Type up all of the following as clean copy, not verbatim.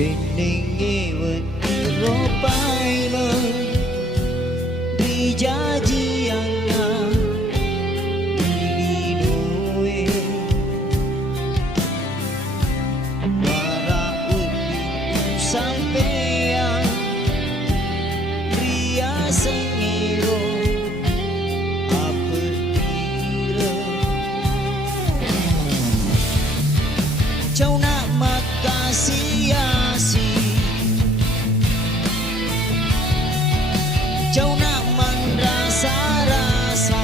Dindingi wedi ropaima dijajianga dilinue para uti sampean pria sengiro apa dira jauh nak makasih jauh nak rasa-rasa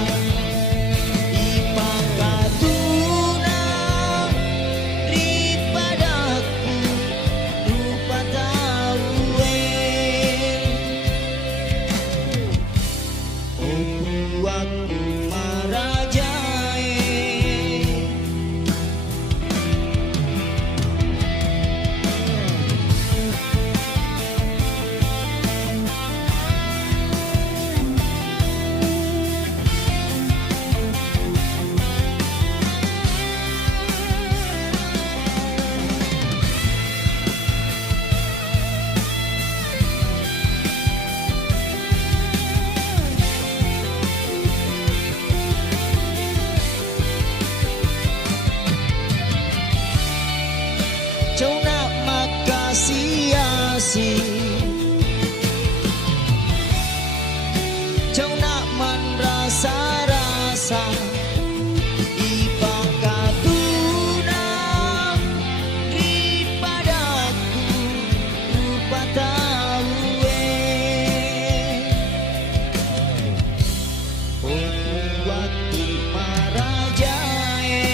ipakatuna ripadaku rupa tawe aku marajae jauh nak makasih jauh nak rasa-rasa ipakatuna ripadaku rupa tawe waktu marajae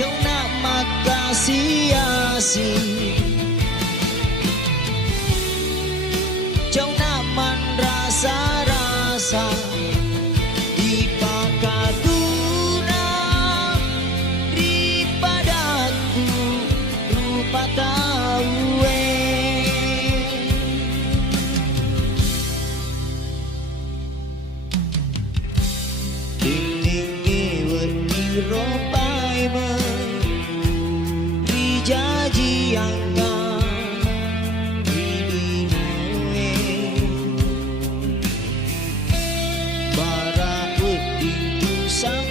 jauh nak makasih jauh nak rasa-rasa ipakatuna ripadaku rupa tawe dindingi wedi ropaima dijajianga dilinue bara wedi sampai